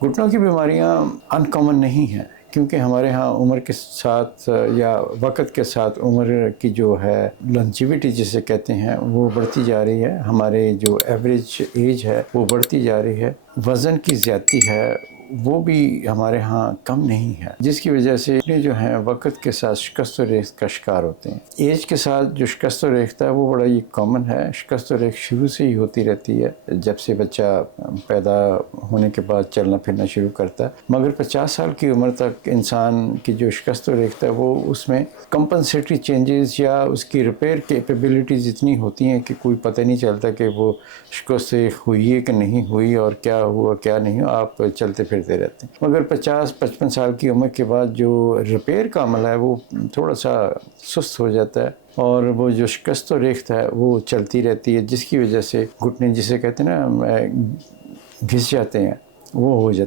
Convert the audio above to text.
घुटनों की बीमारियां अनकॉमन नहीं हैं, क्योंकि हमारे यहाँ उम्र के साथ या वक़्त के साथ उम्र की जो है लॉन्जेविटी जिसे कहते हैं वो बढ़ती जा रही है। हमारे जो एवरेज एज है वो बढ़ती जा रही है। वज़न की ज़्यादती है वो भी हमारे यहाँ कम नहीं है, जिसकी वजह से ये जो हैं वक़्त के साथ शिकस्त व रेख का शिकार होते हैं। एज के साथ जो शिकस्त व रेख्ता है वो बड़ा ही कॉमन है। शिकस्त व रेख शुरू से ही होती रहती है, जब से बच्चा पैदा होने के बाद चलना फिरना शुरू करता है। मगर 50 साल की उम्र तक इंसान की जो शिकस्त व रेख्ता है वो उसमें कंपनसेटरी चेंजेस या उसकी रिपेयर कैपेबिलिटीज़ इतनी होती हैं कि कोई पता नहीं चलता कि वो शिकस्त हुई है कि नहीं हुई और क्या हुआ क्या नहीं हुआ, आप चलते फिरते रहते हैं। मगर 50-55 साल की उम्र के बाद जो रिपेयर का अमल है वो थोड़ा सा सुस्त हो जाता है और वो जो शिकस्त व रेख्त है वो चलती रहती है, जिसकी वजह से घुटने जिसे कहते हैं ना घिस जाते हैं वो हो जाते हैं।